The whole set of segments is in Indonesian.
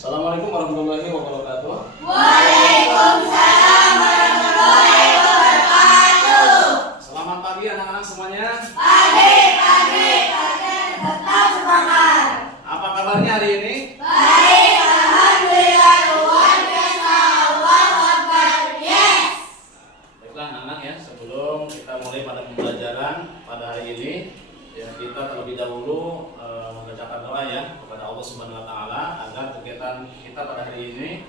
Assalamualaikum warahmatullahi wabarakatuh. Waalaikumsalam warahmatullahi wabarakatuh. Selamat pagi anak-anak semuanya. Pagi, tetap semangat. Apa kabarnya hari ini? Baik, alhamdulillah, luar biasa. Allahu Akbar. Yes. Baiklah anak-anak ya, sebelum kita mulai pada pembelajaran pada hari ini, ya kita terlebih dahulu membacakan doa ya kepada Allah Subhanahu wa taala agar kegiatan kita pada hari ini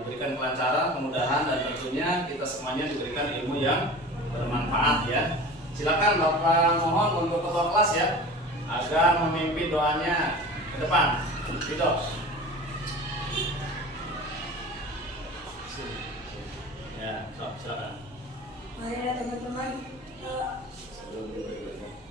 diberikan kelancaran, kemudahan, dan tentunya kita semuanya diberikan ilmu yang bermanfaat ya. Silakan Bapak mohon untuk ketua kelas ya agar memimpin doanya ke depan. Gitu. Ya, silakan. Marilah teman-teman,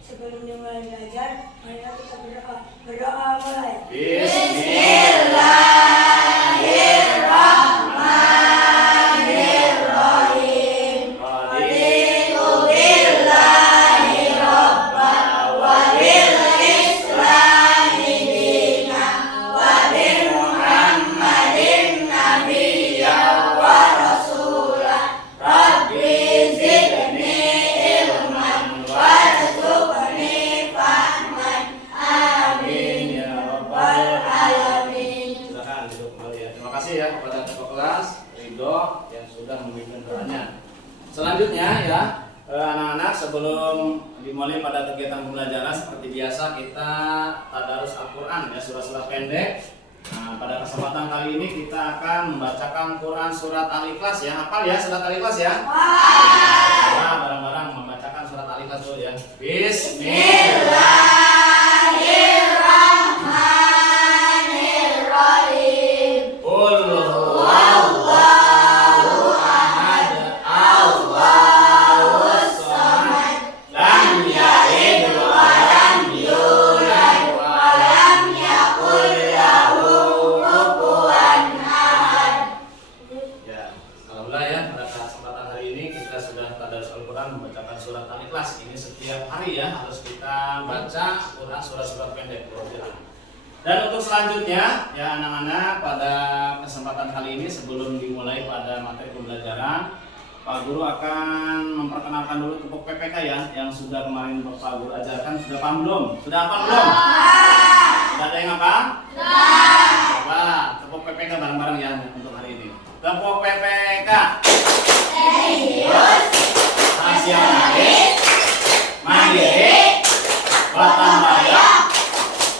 sebelum dimulai belajar, marilah kita berdoa. Berdoa mulai. Bismillahirrahmanirrahim. Raditu billahi rabban wa bil islami dinan wa bi Muhammadin nabiyyan wa rasulan. Rabbi zidni ilman warzuqni fahman. Amin ya rabbal alamin. Silakan duduk kembali ya. Terima kasih ya kepada ketua kelas Ridho yang sudah memimpin doanya. Selanjutnya ya anak-anak, sebelum dimulai pada kegiatan pembelajaran seperti biasa kita tadarus Al-Quran ya, surah-surah pendek. Nah, pada kesempatan kali ini kita akan membacakan Quran surat Al-Ikhlas ya. Hafal ya surat Al-Ikhlas ya. Nah, bareng-bareng membacakan surat Al-Ikhlas dulu ya. Bismillahirrahmanirrahim. Qul Wallahu ahad, Allahus samad, lam yalid wa lam yulad wa lam yakul lahu kufuwan ahad. Ya, alhamdulillah ya pada kesempatan hari ini kita sudah tadarus Al-Quran membacakan surat Al-Ikhlas. Ini setiap hari ya harus kita baca Quran surah-surah pendek. Dan untuk selanjutnya ya anak-anak, pada kesempatan kali ini sebelum dimulai pada materi pembelajaran, Pak Guru akan memperkenalkan dulu tepuk PPK ya yang sudah kemarin Pak Guru ajarkan. Sudah paham belum? Sudah apa belum? Sudah ada yang apa? Coba tepuk PPK bareng-bareng ya untuk hari ini. Tepuk PPK. Serius, Nasionalis, mandiri, gotong royong,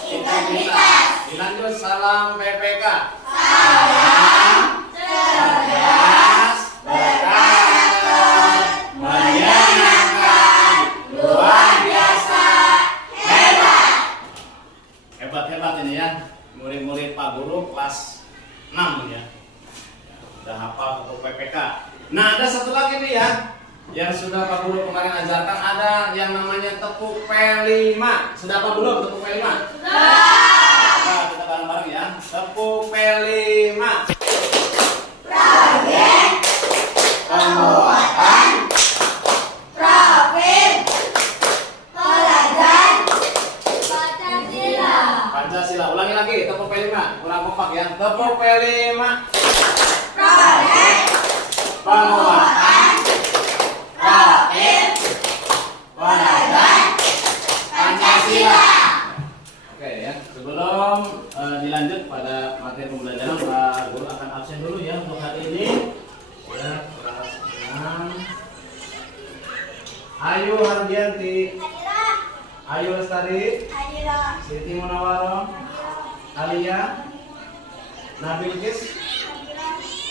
integritas, dilanjut salam PPK. salam, cerdas, berkarakter, menyenangkan, luar biasa, hebat. Hebat-hebat ini ya murid-murid Pak Guru kelas 6 ya. Udah hafal untuk PPK. Nah, ada satu lagi nih ya yang sudah Pak Guru kemarin ajarkan, ada yang namanya tepuk P5. Sudah apa belum tepuk P5? Nah, kita bareng-bareng ya. Tepuk P5. Proyek, penguatan, profil, pelajaran, Pancasila. Pancasila. Ulangi lagi tepuk P5. Kurang kompak ya. Tepuk P5. Proyek, Penguatan, profil, pelajaran, Pancasila. Oke ya, sebelum dilanjut pada materi pembelajaran, Pak Guru akan absen dulu ya untuk hari ini. Ya, kelas 6. Ayu Hardianti, Ayu Lestari, Siti Munawwaroh, Alia, Nabil Kis,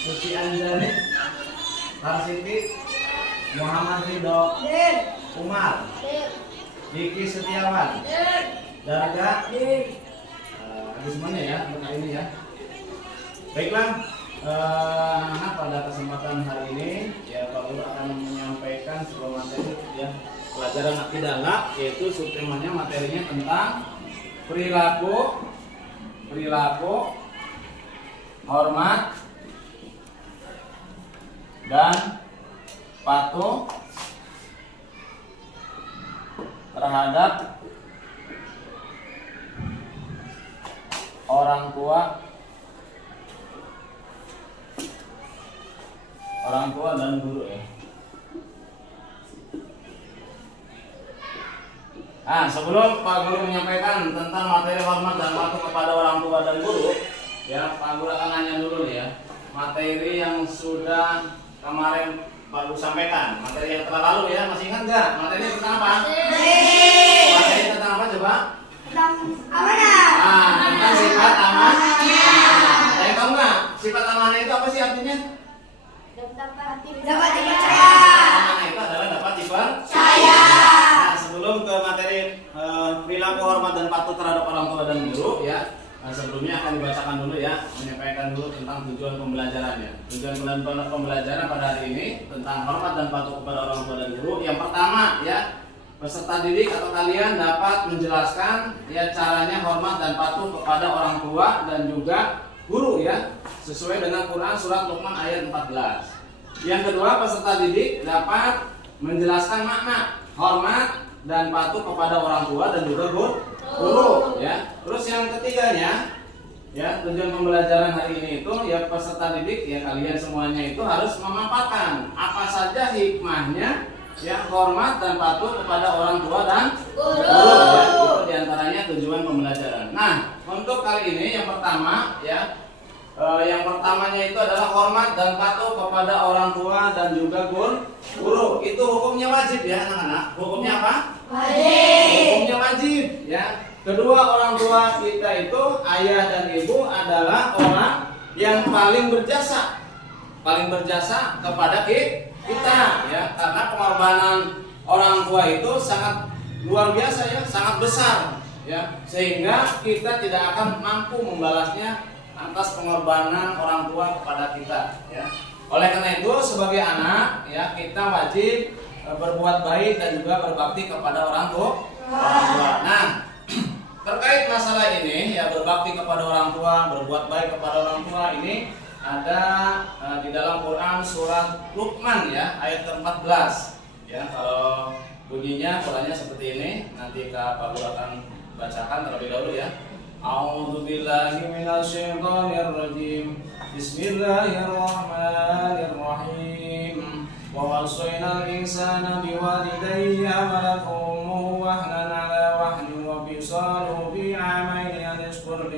Suci Anjani, Tarsiti, Muhammad Ridho, Umar, Diki Setiawan, Darga, habis semuanya ya untuk hari ini ya. Baiklah, anak-anak, pada kesempatan hari ini ya Pak Guru akan menyampaikan sebuah materi ya, pelajaran akidah, yaitu subtemanya materinya tentang perilaku, hormat, dan patuh terhadap orang tua orang tua dan guru ya. Nah, sebelum Pak Guru menyampaikan tentang materi hormat dan patuh kepada orang tua dan guru, ya Pak Guru akan nanya dulu nih ya, materi yang sudah kemarin Pak Guru sampaikan, materi yang telah lalu ya, masih ingat nggak? Materi tentang apa? Materi tentang apa coba? Tentang amanah. Ah, tentang sifat amanah. Saya tahu nggak? Sifat amanah itu apa sih artinya? Dapat dipercaya. Amanah itu adalah dapat Saya. Nah, sebelum ke materi perilaku hormat dan patuh terhadap orang tua dan guru ya, sebelumnya akan dibacakan dulu ya, menyampaikan dulu tentang tujuan pembelajarannya. Tujuan pembelajaran pada hari ini tentang hormat dan patuh kepada orang tua dan guru. Yang pertama ya, peserta didik atau kalian dapat menjelaskan ya caranya hormat dan patuh kepada orang tua dan juga guru ya, sesuai dengan Quran surat Luqman ayat 14. Yang kedua, peserta didik dapat menjelaskan makna hormat dan patuh kepada orang tua dan juga guru ya. Terus yang ketiganya ya, tujuan pembelajaran hari ini itu ya, peserta didik ya, kalian semuanya itu harus memaparkan apa saja hikmahnya ya hormat dan patuh kepada orang tua dan guru ya. Itu diantaranya tujuan pembelajaran. Nah, untuk kali ini yang pertama ya, yang pertamanya itu adalah hormat dan patuh kepada orang tua dan juga guru. Itu hukumnya wajib ya anak-anak. Hukumnya apa? Wajib. Hukumnya wajib ya. Kedua orang tua kita itu, ayah dan ibu, adalah orang yang paling berjasa kepada kita ya, karena pengorbanan orang tua itu sangat luar biasa ya, sangat besar ya, sehingga kita tidak akan mampu membalasnya atas pengorbanan orang tua kepada kita ya. Oleh karena itu sebagai anak ya, kita wajib berbuat baik dan juga berbakti kepada orang tua. Nah, terkait masalah ini ya, berbakti kepada orang tua, berbuat baik kepada orang tua, ini ada di dalam Quran surat Luqman ya, ayat ke-14 ya. Kalau bunyinya Qurannya seperti ini, nanti Pak Guru akan bacakan terlebih dahulu ya. A'udzu billahi minasyaitonir rajim. Bismillahirrahmanirrahim. Wa wasainal insana biwalidayhi hamalathu ummuhu wahnan 'ala wahnin wa fisaluhu fi 'amaini an ishkur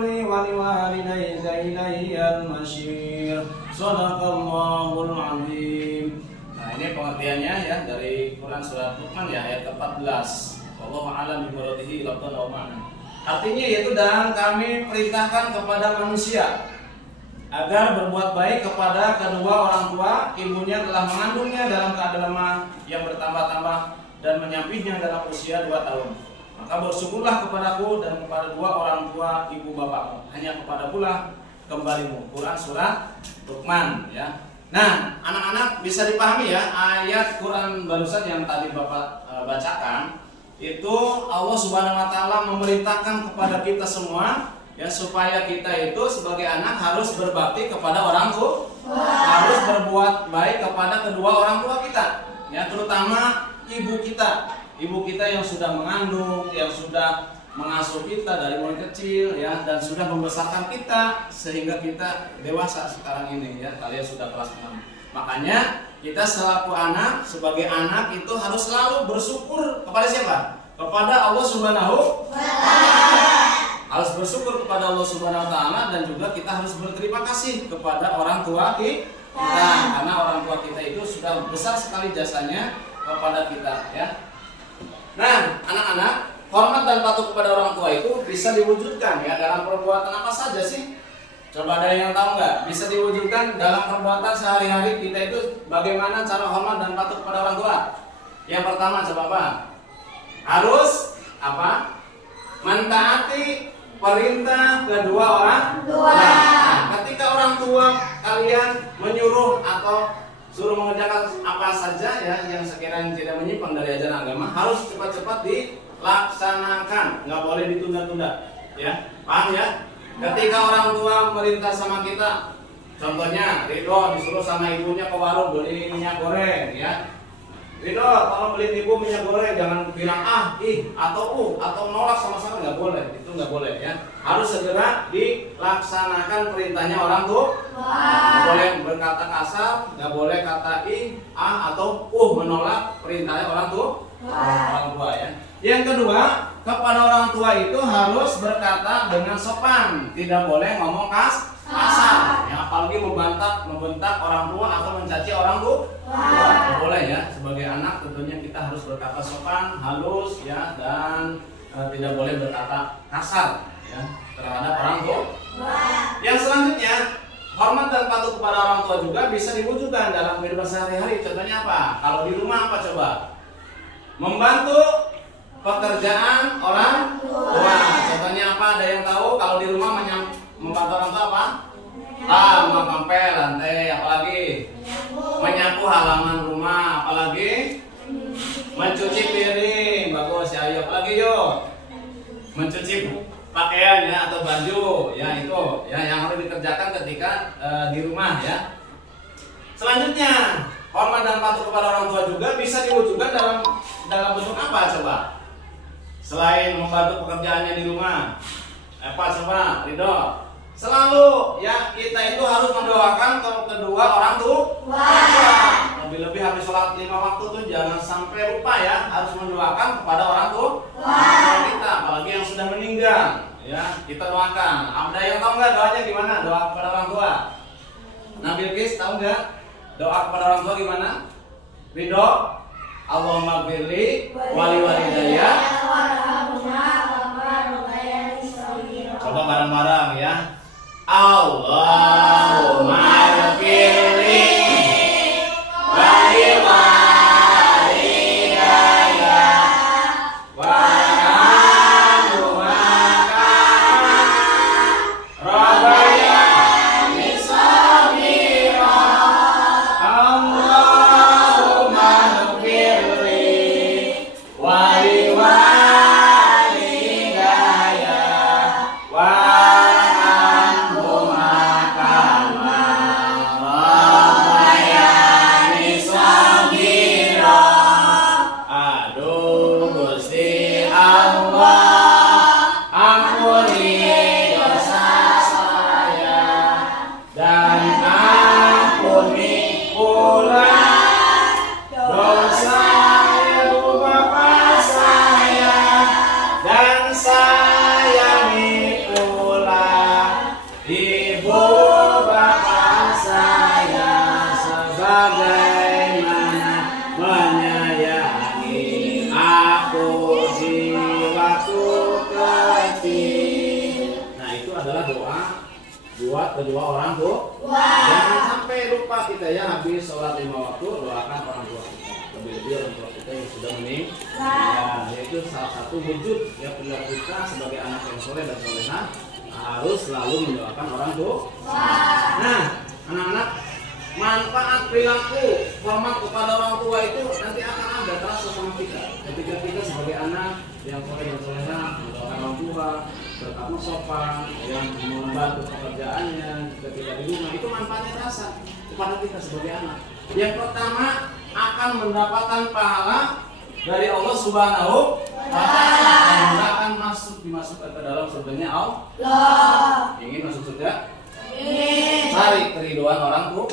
li wa liwalidayhi ilayyal masir. Shadaqallahul 'azim. Nah, ini pengertiannya ya dari Quran surat Luqman ya, ayat ke-14. Wallahu a'lam bimuradihi lafdhan wa ma'na. Artinya yaitu, dan kami perintahkan kepada manusia agar berbuat baik kepada kedua orang tua ibunya telah mengandungnya dalam keadaan lemah yang bertambah-tambah dan menyampihnya dalam usia 2 tahun. Maka bersyukurlah kepadaku dan kepada dua orang tua ibu bapakmu, hanya kepada pula kembalimu. Quran surat Luqman ya. Nah, anak-anak bisa dipahami ya, ayat Quran barusan yang tadi Bapak bacakan itu, Allah Subhanahu wa taala memerintahkan kepada kita semua ya, supaya kita itu sebagai anak harus berbakti kepada orang tua, harus berbuat baik kepada kedua orang tua kita ya, terutama ibu kita yang sudah mengandung, yang sudah mengasuh kita dari mulai kecil ya, dan sudah membesarkan kita sehingga kita dewasa sekarang ini ya, kalian sudah kelas 6. Makanya kita selaku anak, sebagai anak itu harus selalu bersyukur kepada siapa? Kepada Allah Subhanahu wa taala. Harus bersyukur kepada Allah Subhanahu wa taala, dan juga kita harus berterima kasih kepada orang tua kita, karena orang tua kita itu sudah besar sekali jasanya kepada kita ya. Nah, anak-anak, hormat dan patuh kepada orang tua itu bisa diwujudkan ya dalam perbuatan apa saja sih? Coba ada yang tahu nggak? Bisa diwujudkan dalam perbuatan sehari-hari kita itu, bagaimana cara hormat dan patuh kepada orang tua? Yang pertama, coba apa? Harus apa? Mentaati perintah kedua orang tua. Nah, ketika orang tua kalian menyuruh atau suruh mengerjakan apa saja ya yang sekiranya tidak menyimpang dari ajaran agama, harus cepat-cepat dilaksanakan, nggak boleh ditunda-tunda ya. Paham ya? Ketika orang tua merintah sama kita, contohnya Ridho disuruh sama ibunya ke warung beli minyak goreng ya. Ridho, kalau beli ibu minyak goreng jangan bilang ih atau nolak sama-sama, nggak boleh. itu nggak boleh ya. Harus segera dilaksanakan perintahnya orang tua. Nggak boleh berkata kasar, nggak boleh kata i, a atau menolak perintahnya orang tua. Orang tua ya. Yang kedua, kepada orang tua itu harus berkata dengan sopan, tidak boleh ngomong kasar. Ya, apalagi membentak orang tua atau mencaci orang tua. Tidak boleh ya. Sebagai anak tentunya kita harus berkata sopan, halus ya, dan tidak boleh berkata kasar ya terhadap orang tua. Yang selanjutnya, hormat dan patuh kepada orang tua juga bisa diwujudkan dalam kehidupan sehari-hari. Contohnya apa? Kalau di rumah apa coba? Membantu pekerjaan orang tua. Contohnya apa? Ada yang tahu? Kalau di rumah membantu orang tua apa? Mengepel lantai, apalagi? Menyapu halaman rumah, apalagi? Mencuci piring, bagus ya. Ayo, apalagi yuk? Mencuci pakaian ya atau baju, ya itu ya yang harus dikerjakan ketika di rumah ya. Selanjutnya, hormat dan patuh kepada orang tua juga bisa diwujudkan dalam bentuk apa coba? Selain membantu pekerjaannya di rumah, apa coba? Ridho. Selalu ya kita itu harus mendoakan kedua orang tua. Lebih-lebih habis sholat 5 waktu tuh jangan sampai lupa ya, harus mendoakan kepada orang tua kita, apalagi yang sudah meninggal ya, kita doakan. Ada yang tahu nggak doanya gimana? Doa kepada orang tua. Nabil Kis tahu nggak doa kepada orang tua gimana? Ridho, Allahumma gfirli wali walidayya. Coba bareng-bareng ya. Allahumma gfirli wali walidayya warhamhuma kama rabbayani shaghira. Allahumma gfirli wali walidayya warhamhuma kama rabbayani shaghira. Aduh Gusti Allah, ampuni dosa saya dan ampuni pula dosa ibu bapak saya, dan sayangi pula ibu bapak saya sebagaimana menyayangi aku di waktu kecil. Nah itu adalah doa buat kedua orang tua. Jangan sampai lupa kita ya, habis sholat 5 waktu doakan orang tua kita. Lebih-lebih orang tua kita yang sudah meninggal. Ya, yaitu salah satu wujud ya perilaku kita sebagai anak yang soleh dan solehah, harus selalu mendoakan orang tua. Nah, anak-anak, manfaat perilaku hormat kepada orang tua itu nanti akan ada terasa sama kita. Ketika kita sebagai anak yang soleh dan solehah mendoakan orang tua, berkata sopan, yang membantu pekerjaannya ketika di rumah, itu manfaatnya terasa kepada kita sebagai anak. Yang pertama, akan mendapatkan pahala dari Allah Subhanahu wa Ta'ala, dan juga akan dimasukkan ke dalam surganya Allah. Ingin masuk surga? Cari keriduan orang tua.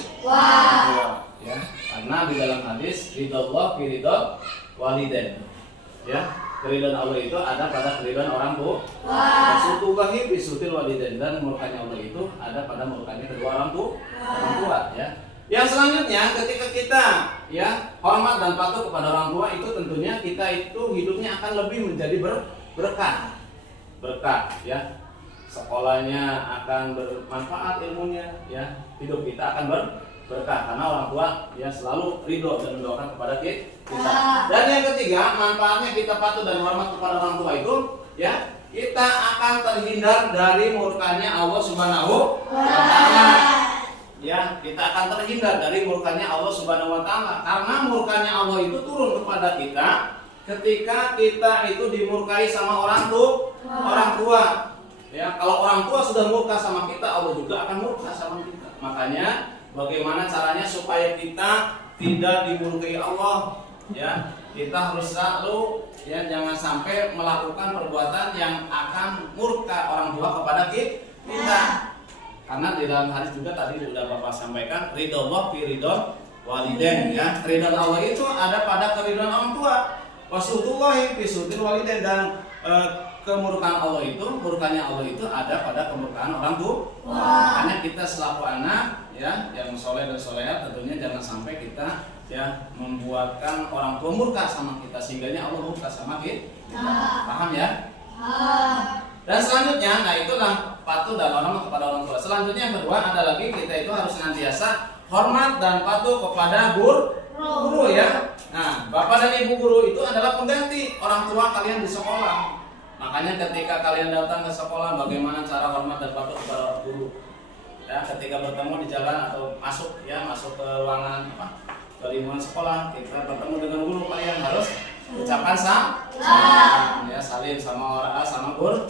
Ya, karena di dalam hadis ridallah fi ridal walidain. Ya, keriduan Allah itu ada pada keriduan orang tua. Sutullahi fi sutil walidain, dan murkanya Allah itu ada pada murkanya kedua orang tua ya. Yang selanjutnya, ketika kita ya hormat dan patuh kepada orang tua itu tentunya kita itu hidupnya akan lebih menjadi berkah ya. Sekolahnya akan bermanfaat, ilmunya ya, hidup kita akan berkah karena orang tua ya selalu ridho dan mendoakan kepada kita. Dan yang ketiga, manfaatnya kita patuh dan hormat kepada orang tua itu ya, kita akan terhindar dari murkanya Allah Subhanahu wa Ta'ala. Ya, kita akan terhindar dari murkanya Allah Subhanahu wa Ta'ala, karena murkanya Allah itu turun kepada kita ketika kita itu dimurkai sama orang tua. Ya, kalau orang tua sudah murka sama kita, Allah juga akan murka sama kita. Makanya bagaimana caranya supaya kita tidak dimurkai Allah? Ya, kita harus selalu ya jangan sampai melakukan perbuatan yang akan murka orang tua kepada kita. Karena di dalam hadis juga tadi sudah Bapak sampaikan, ridho Allah fi ridho walidain, ya. Ridho Allah itu ada pada keridhaan orang tua. Wasutullahi fi sutil walidain, dan kemurkaan Allah itu, murkanya Allah itu ada pada kemurkaan orang tua. Makanya kita selaku anak, ya, yang soleh dan solehat, tentunya jangan sampai kita ya membuatkan orang tua murka sama kita, sehingga Allah murka sama kita. Paham ya? Dan selanjutnya, nah itulah patuh dan hormat kepada orang tua. Selanjutnya yang kedua ada lagi, kita itu harus senantiasa hormat dan patuh kepada guru, ya. Nah, bapak dan ibu guru itu adalah pengganti orang tua kalian di sekolah. Makanya ketika kalian datang ke sekolah, bagaimana cara hormat dan patuh kepada guru. Ya, ketika bertemu di jalan atau masuk ke ruangan ke lingkungan sekolah, kita bertemu dengan guru, kalian harus ucapkan salam, ya, salim sama orang, sama guru,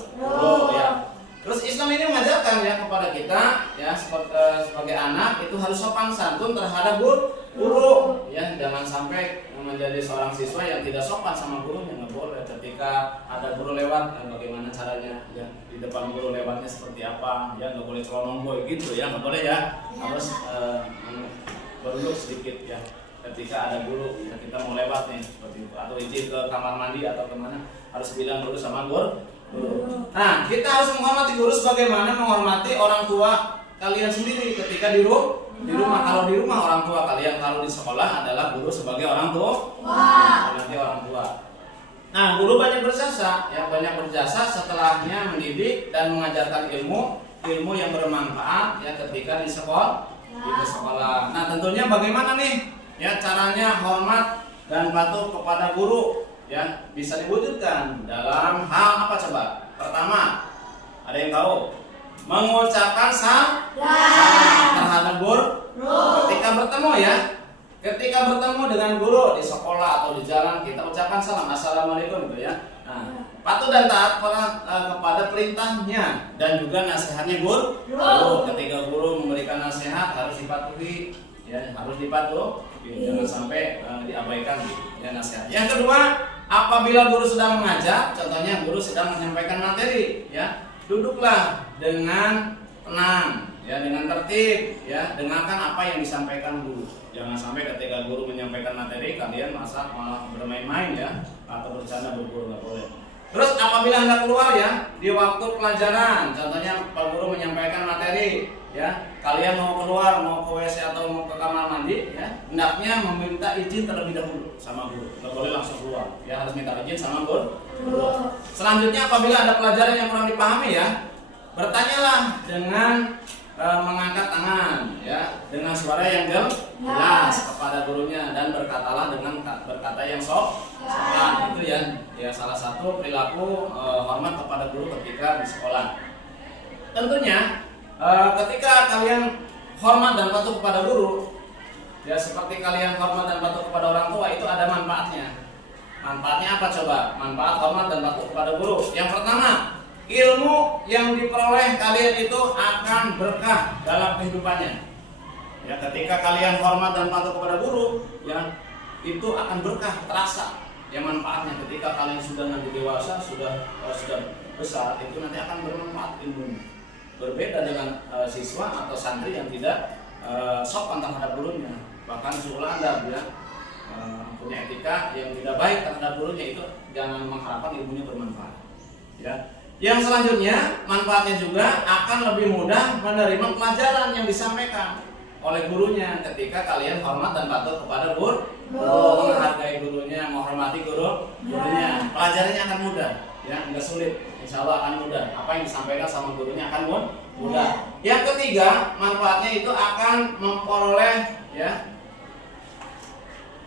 ya. Terus Islam ini mengajarkan ya kepada kita, ya, sebagai anak itu harus sopan santun terhadap guru, ya. Jangan sampai menjadi seorang siswa yang tidak sopan sama gurunya, nggak boleh. Ketika ada guru lewat, bagaimana caranya, ya, di depan guru lewatnya seperti apa, ya, nggak boleh celonong boy gitu, ya, nggak boleh, ya. Harus berlutut sedikit, ya. Ketika ada guru, ya, kita mau lewat nih seperti itu, atau izin ke kamar mandi atau kemana, harus bilang dulu sama guru. Nah, kita harus menghormati guru sebagaimana menghormati orang tua kalian sendiri ketika di rumah. Kalau di rumah orang tua kalian, kalau di sekolah adalah guru sebagai orang tua. Menghormati orang tua. Nah, guru banyak berjasa, ya, banyak berjasa setelahnya mendidik dan mengajarkan ilmu yang bermanfaat, ya, ketika di sekolah. Nah, tentunya bagaimana nih? Ya, caranya hormat dan patuh kepada guru, ya, bisa diwujudkan dalam hal apa coba? Pertama, ada yang tahu? Mengucapkan salam terhadap guru ketika bertemu, ya. Ketika bertemu dengan guru di sekolah atau di jalan, kita ucapkan salam, assalamualaikum, gitu, ya. Nah, patuh dan taat kepada perintahnya dan juga nasihatnya guru. Ketika guru memberikan nasihat harus dipatuhi, ya, harus dipatuhi. Jangan sampai diabaikan, ya, nasihat. Yang kedua, apabila guru sedang mengajar, contohnya guru sedang menyampaikan materi, ya, duduklah dengan tenang, ya, dengan tertib, ya, dengarkan apa yang disampaikan guru. Jangan sampai ketika guru menyampaikan materi kalian malah bermain-main, ya, atau bercanda berguru, nggak boleh. Terus apabila Anda keluar, ya, di waktu pelajaran, contohnya Pak Guru menyampaikan materi, ya, kalian mau keluar, mau ke WC atau mau ke kamar mandi, ya, hendaknya meminta izin terlebih dahulu sama guru. Nggak boleh langsung keluar, ya, harus minta izin sama guru. Selanjutnya apabila ada pelajaran yang kurang dipahami, ya, bertanyalah dengan mengangkat tangan, ya, dengan suara yang jelas kepada gurunya, dan berkatalah dengan berkata yang sopan. Itu ya salah satu perilaku hormat kepada guru ketika di sekolah. Tentunya ketika kalian hormat dan patuh kepada guru, ya, seperti kalian hormat dan patuh kepada orang tua, itu ada manfaatnya. Manfaatnya apa coba? Manfaat hormat dan patuh kepada guru. Yang pertama, ilmu yang diperoleh kalian itu akan berkah dalam kehidupannya. Ya, ketika kalian hormat dan patuh kepada guru, ya, itu akan berkah terasa. Ya, manfaatnya ketika kalian sudah nanti dewasa, sudah besar, itu nanti akan bermanfaat ilmunya. Berbeda dengan siswa atau santri yang tidak sopan terhadap gurunya, bahkan suul adab, ya, punya etika yang tidak baik terhadap gurunya, itu jangan mengharapkan ilmunya bermanfaat, ya. Yang selanjutnya, manfaatnya juga akan lebih mudah menerima pelajaran yang disampaikan oleh gurunya ketika kalian hormat dan patuh kepada guru, menghargai gurunya, menghormati gurunya. Pelajarannya akan mudah, ya, nggak sulit, insya Allah akan mudah. Apa yang disampaikan sama gurunya akan mudah. Yang ketiga, manfaatnya itu akan memperoleh, ya,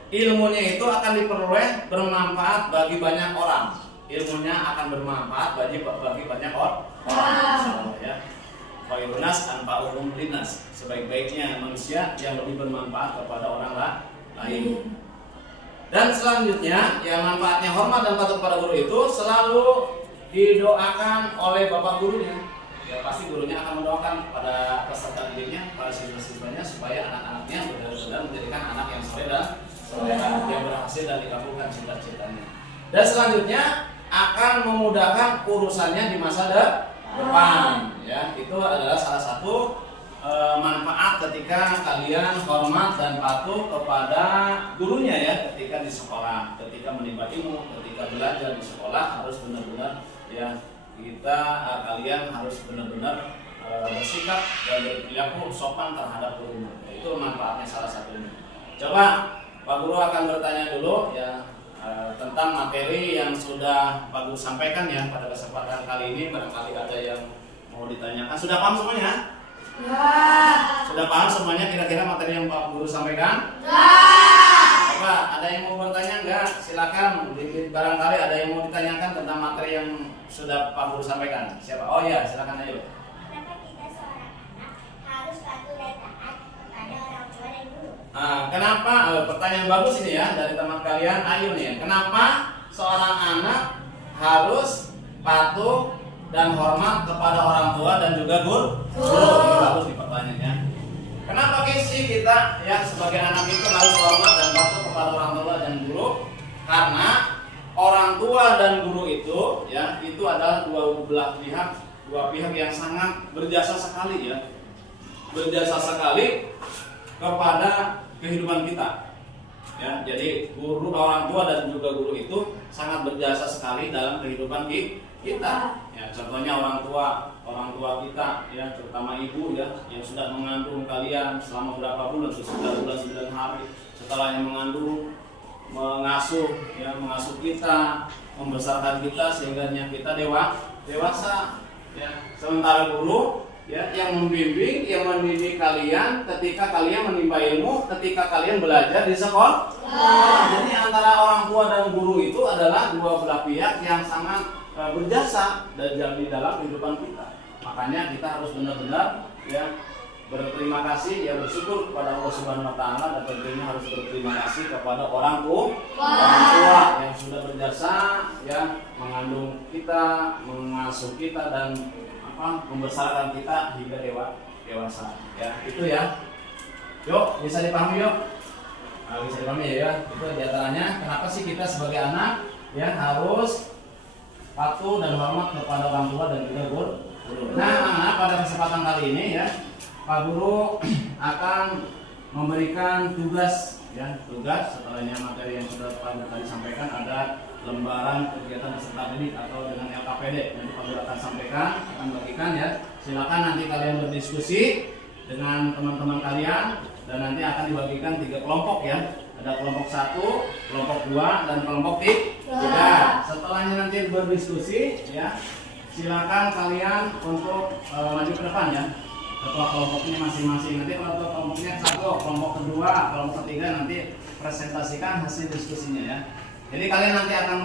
ilmunya itu akan diperoleh bermanfaat bagi banyak orang. Ilmunya akan bermanfaat bagi banyak orang, ya. Khairunas anfa'uhum linnas, sebaik-baiknya manusia yang lebih bermanfaat kepada orang lain. Dan selanjutnya, ya, manfaatnya hormat dan patuh kepada guru itu selalu didoakan oleh bapak gurunya. Ya, pasti gurunya akan mendoakan pada peserta didiknya, pada siswa-siswanya, supaya anak-anaknya benar-benar menjadikan anak yang soleh dan soleha, yang berhasil dan dikabulkan cita-citanya. dan selanjutnya akan memudahkan urusannya di masa depan. Ya, itu adalah salah satu manfaat ketika kalian hormat dan patuh kepada gurunya ya, ketika di sekolah, ketika menimba ilmu, ketika belajar di sekolah harus benar-benar ya kalian harus benar-benar bersikap dan berperilaku sopan terhadap gurunya. Itu manfaatnya salah satunya. Coba Pak Guru akan bertanya dulu ya tentang materi yang sudah Pak Guru sampaikan ya pada kesempatan kali ini. Barangkali ada yang mau ditanyakan. Sudah paham semuanya? Ya. Sudah paham semuanya kira-kira materi yang Pak Guru sampaikan? Ya. Coba ada yang mau bertanya enggak? Silakan. Barangkali ada yang mau ditanyakan tentang materi yang sudah Pak Guru sampaikan. Siapa? Oh iya, silakan ayo. Kenapa kita seorang anak harus patuh dan taat kepada orang tua dan guru? Nah, kenapa? Pertanyaan bagus ini ya dari teman kalian. Ayo nih, kenapa seorang anak harus patuh dan hormat kepada orang tua dan juga guru? Ini bagus nih pertanyaannya. Kenapa sih kita ya sebagai anak itu harus hormat dan patuh kepada orang tua dan guru? Karena orang tua dan guru itu ya itu adalah dua pihak yang sangat berjasa sekali ya. Berjasa sekali kepada kehidupan kita. Ya, jadi orang tua dan juga guru itu sangat berjasa sekali dalam kehidupan kita. Ya, contohnya orang tua kita ya, terutama ibu ya yang sudah mengandung kalian selama berapa bulan, 9 bulan 9 hari, setelahnya mengandung, mengasuh kita, membesarkan kita sehingga kita dewasa ya. Sementara guru ya yang membimbing, yang mendidik kalian ketika kalian menimba ilmu, ketika kalian belajar di sekolah. Jadi antara orang tua dan guru itu adalah dua belah pihak yang sangat berjasa dan di dalam kehidupan kita. Makanya kita harus benar-benar ya berterima kasih ya, bersyukur kepada Allah Subhanahu wa taala, dan tentunya harus berterima kasih kepada orang tua yang sudah berjasa ya mengandung kita, mengasuh kita dan membesarkan kita hingga dewasa ya. Itu ya. Yuk, bisa dipahami yuk. Nah, bisa dipahami ya. Itu diantaranya kenapa sih kita sebagai anak ya harus patuh dan hormat kepada orang tua dan juga guru. Nah, pada kesempatan kali ini ya Pak Guru akan memberikan tugas setelahnya materi yang sudah Pak Guru tadi sampaikan, ada lembaran kegiatan peserta didik atau dengan LKPD. Nanti Pak Guru akan sampaikan, akan bagikan ya. Silakan nanti kalian berdiskusi dengan teman-teman kalian dan nanti akan dibagikan 3 kelompok ya. Ada kelompok 1, kelompok 2 dan kelompok 3. Setelahnya nanti berdiskusi ya. Silakan kalian untuk maju ke depan ya. Ketua kelompoknya masing-masing. Nanti kalau kelompoknya 1, kelompok kedua, kelompok ketiga nanti presentasikan hasil diskusinya ya. Jadi kalian nanti akan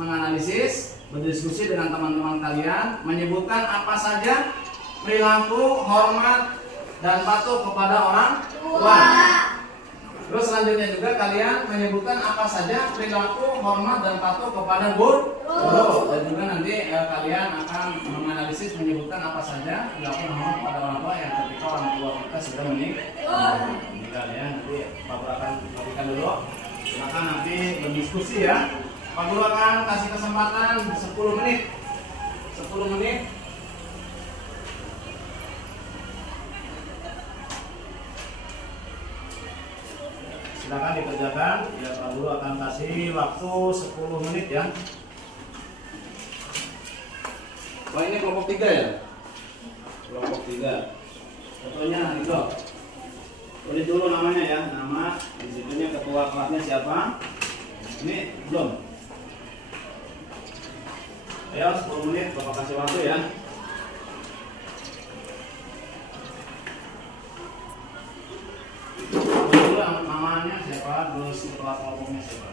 menganalisis, berdiskusi dengan teman-teman kalian, menyebutkan apa saja perilaku hormat dan patuh kepada orang tua. Terus selanjutnya juga kalian menyebutkan apa saja perilaku hormat dan patuh kepada guru. Dan juga nanti kalian akan menganalisis, menyebutkan apa saja perilaku hormat kepada orang tua yang ketika orang tua kita sudah meninggal ya. Nanti Pak Guru akan berikan dulu. Silakan nanti berdiskusi ya. Pak Guru akan kasih kesempatan 10 menit. 10 menit. Silakan dikerjakan ya. Pak Guru akan kasih waktu 10 menit ya. Wah, ini kelompok 3 ya? Kelompok 3. Contohnya itu. Tulis dulu namanya ya, nama, di situnya ketua kelasnya siapa. Ini belum. Ayo 10 menit Bapak kasih waktu ya. Dulu namanya siapa, terus ketua kelompoknya siapa.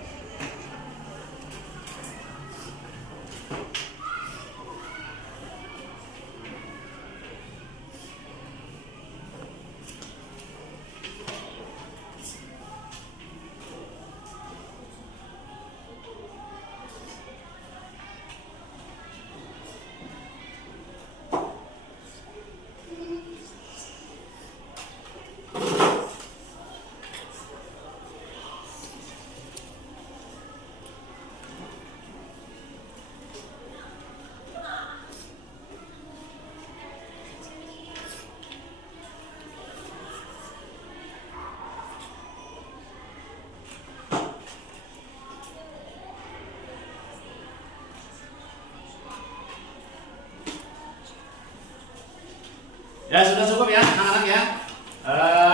Ya sudah cukup ya anak-anak ya.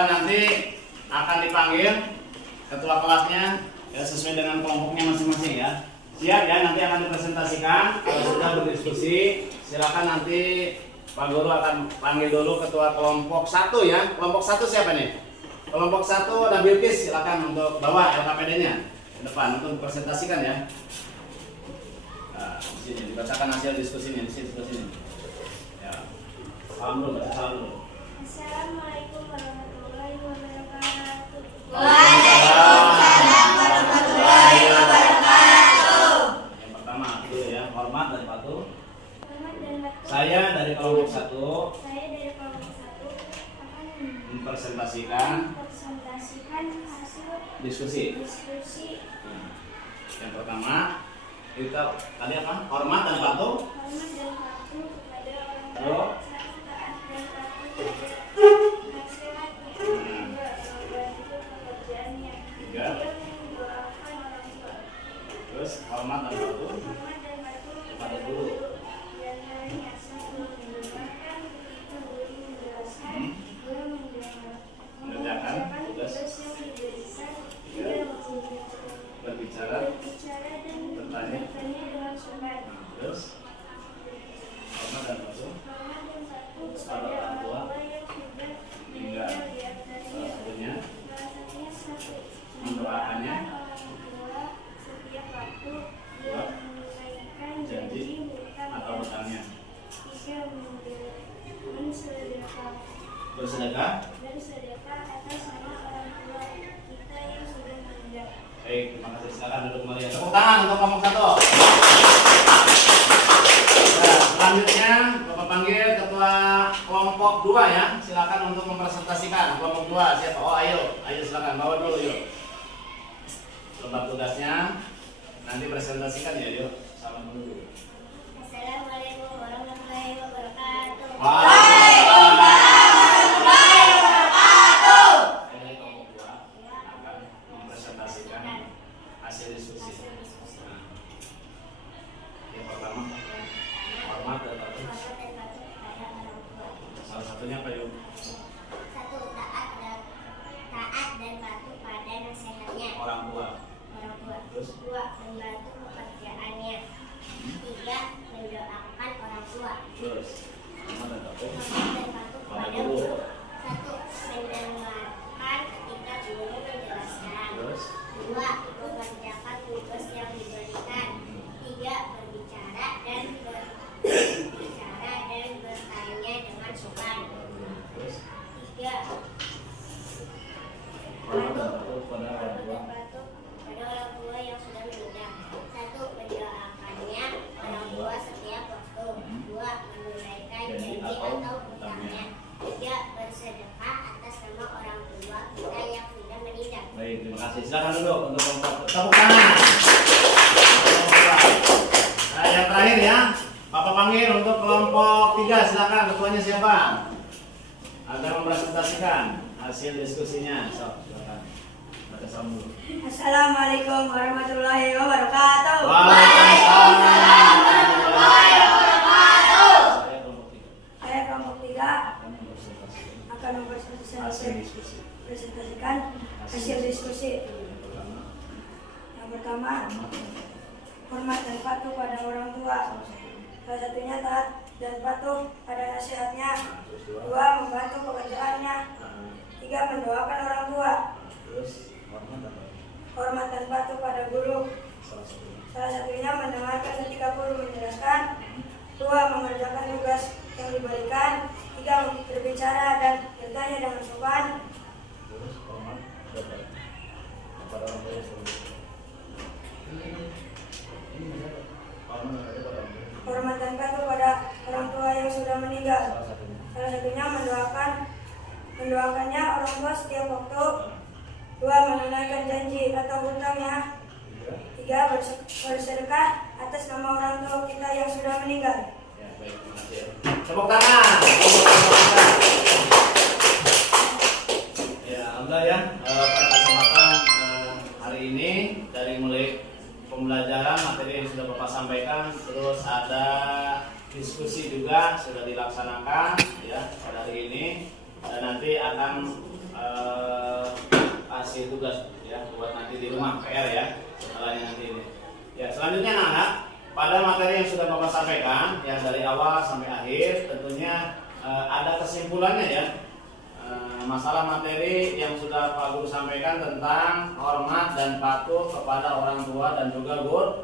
Nanti akan dipanggil ketua kelasnya ya, sesuai dengan kelompoknya masing-masing ya. Siap ya, nanti akan dipresentasikan. Kalau sudah berdiskusi, silakan nanti Pak Guru akan panggil dulu ketua kelompok 1 ya. Kelompok 1 siapa nih? Kelompok 1 ada Bilkis, silakan untuk bawa LKPD-nya ke depan untuk dipresentasikan ya. Nah, di sini dibacakan hasil diskusinya di sini sebelah sini. Ya. Salam dulu, baca salam dulu. Assalamualaikum warahmatullahi wabarakatuh. Waalaikumsalam warahmatullahi wabarakatuh. Yang pertama dulu ya, hormat dan patuh. Hormat dan patuh. Saya dari kelompok 1 akan mempresentasikan hasil diskusi. Yang pertama kita tadi apa? Hormat dan patuh. Hormat dan patuh kepada orang tua. Lalu? Taat dan patuh kepada nasihat dan membantu pekerjaannya. Tiga. Dia mendoakan orang tua. Terus hormat dan patuh Hormat dan patuh kepada guru. dan hanya sebelum mendengarkan ketika guru menjelaskan, guru Mengerjakan tugas yang diberikan. Tiga. Berbicara Dan Bertanya. dengan sopan. terus hormat dan patuh Hormat dan patuh kepada kepada orang tua yang sudah hingga meninggal di salah antaranya. satunya Salah satunya satu, mendoakannya orang tua setiap waktu Dua. dan menunaikan janji hutang atau dan hutangnya. tiga, bersedekah Bersedekah. atas nama orang tua kita yang sudah meninggal. Baik, terima kasih. Silakan duduk kembali ya. Tepuk tangan untuk kelompok 1. Nah, selanjutnya Bapak panggil ketua kelompok 2 ya. Silakan untuk mempresentasikan kelompok 2 siapa? Oh, ayo silakan bawa dulu yuk. Lembar tugasnya nanti presentasikan ya yuk. Salam dulu. Assalamualaikum warahmatullahi wabarakatuh. Saya dari kelompok 2 akan mempresentasikan hasil diskusi. Nah, yang pertama hormat dan patuh. Hormat dan patuh kepada orang tua. Salah satunya apa yuk? Satu, taat dan patuh pada nasihatnya Orang tua. orang tua. Terus? Dua, membantu pekerjaannya. Tiga, mendoakan orang tua. Terus hormat dan patuh Hormat dan patuh pada kepada guru. guru. Satu, mendengarkan ketika guru menjelaskan. Terus Dua, mengerjakan tugas yang diberikan. Tiga, berbicara dan bertanya dengan sopan. terus Tiga, hormat dan patuh pada orang tua. patuh pada orang tua yang sudah meninggal. Satu, mendoakannya orang tua setiap waktu. Dua, menunaikan janji atau hutangnya. Tiga, bersedekah atas nama orang tua kita yang sudah meninggal. Baik, terima kasih. Silakan duduk untuk kelompok. Tepuk tangan. Nah, yang terakhir ya, Bapak panggil untuk kelompok 3. Silakan ketuanya siapa? Agar mempresentasikan hasil diskusinya. So, silakan. Baca salam dulu. Assalamualaikum warahmatullahi wabarakatuh. Waalaikumsalam warahmatullahi wabarakatuh. Saya kelompok 3 Saya kelompok 3 akan mempresentasikan akan hasil diskusi. mempresentasikan hasil diskusi. Yang pertama, Yang pertama, hormat dan patuh. hormat dan patuh pada orang tua. Salah satunya. Salah satunya taat dan patuh pada nasihatnya. Nah, terus dua. Dua, membantu pekerjaannya. Nah, Tiga, mendoakan orang tua. terus hormat dan patuh. Hormat dan patuh pada guru. Salah satunya. Salah satunya mendengarkan ketika guru menjelaskan. Dua, mengerjakan tugas yang diberikan. Tiga, berbicara dan bertanya dengan sopan. Terus hormat dan patuh kepada orang tua yang sudah meninggal. Ini siapa? Hormat dan patuh pada orang tua. Hormat dan patuh pada orang tua yang sudah meninggal. Salah satunya. Salah satunya mendoakannya orang tua setiap waktu. Dua, menunaikan janji atau hutangnya. Tiga. Tiga, bersedekah atas nama orang tua kita yang sudah meninggal. Ya, baik, terima kasih ya. Tepuk tangan. Ya, alhamdulillah ya. Pada kesempatan hari ini dari mulai pembelajaran materi yang sudah Bapak sampaikan, terus ada diskusi juga sudah dilaksanakan ya pada hari ini, dan nanti akan kasih tugas ya buat nanti di rumah PR ya setelahnya nanti ini. Ya, selanjutnya anak-anak, pada materi yang sudah Bapak sampaikan yang dari awal sampai akhir tentunya ada kesimpulannya ya. Masalah materi yang sudah Pak Guru sampaikan tentang hormat dan patuh kepada orang tua dan juga guru.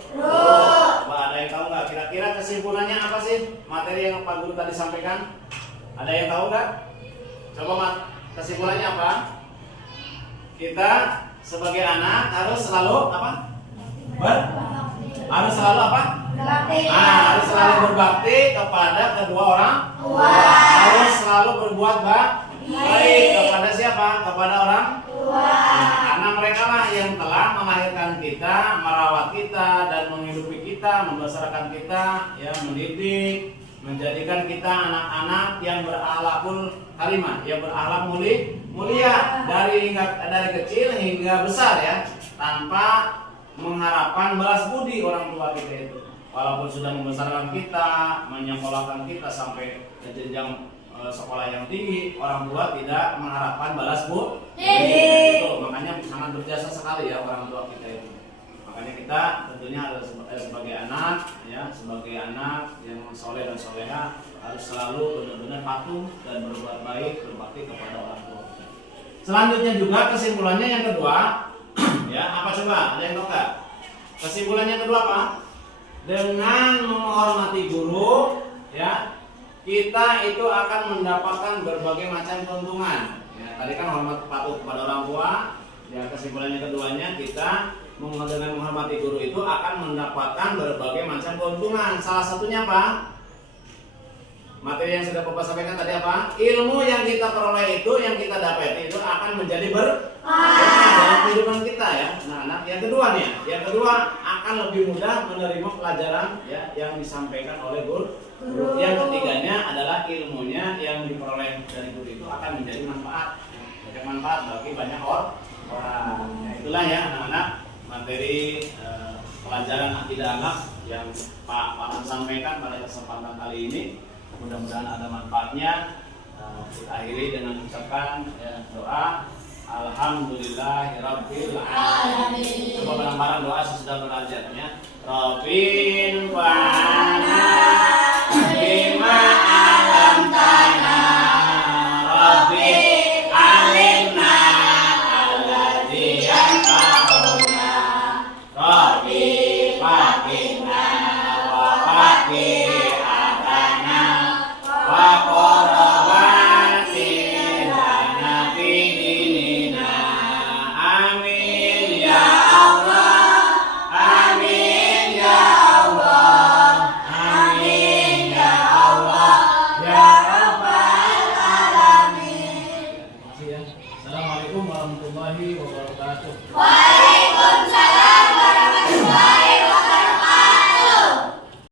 Pak, ada yang tahu nggak kira-kira kesimpulannya apa sih materi yang Pak Guru tadi sampaikan? Ada yang tahu nggak? Coba kesimpulannya apa? Kita sebagai anak harus selalu apa? Harus selalu apa? Harus selalu berbakti kepada kedua orang tua. Harus selalu berbuat baik kepada siapa? Kepada orang tua. Karena mereka lah yang telah melahirkan kita, merawat kita, dan menghidupi kita, membesarkan kita, ya, mendidik, menjadikan kita anak-anak yang berakhlakul karimah, yang berakhlak mulia dari kecil hingga besar ya, tanpa mengharapkan balas budi orang tua kita itu. Walaupun sudah membesarkan kita, menyekolahkan kita sampai ke jenjang sekolah yang tinggi, orang tua tidak mengharapkan balas budi. Itu makanya sangat berjasa sekali ya orang tua kita itu. Makanya kita tentunya harus sebagai anak ya, sebagai anak yang soleh dan soleha harus selalu benar-benar patuh dan berbuat baik, berbakti kepada orang tua. Selanjutnya juga kesimpulannya yang kedua ya, apa coba? Ada yang tahu nggak? Kesimpulannya kedua apa? Dengan menghormati guru ya, kita itu akan mendapatkan berbagai macam keuntungan. Ya, tadi kan hormat patuh kepada orang tua. Ya, kesimpulannya keduanya kita dengan menghormati guru itu akan mendapatkan berbagai macam keuntungan. Salah satunya apa? Materi yang sudah Bapak sampaikan tadi apa? Ilmu yang kita peroleh itu, yang kita dapat itu akan menjadi berkah dalam kehidupan kita ya. Nah, yang kedua nih, yang kedua akan lebih mudah menerima pelajaran ya yang disampaikan oleh guru. Yang ketiganya adalah ilmunya yang diperoleh dari guru itu akan menjadi manfaat, bagi banyak orang. Ya, itulah ya anak-anak materi pelajaran akidah akhlak yang Pak Farhan sampaikan pada kesempatan kali ini. Mudah-mudahan ada manfaatnya. Kita akhiri dengan ucapan doa Alhamdulillahirabbil alamin. Coba bareng-bareng doa sesudah belajarnya. Rabbin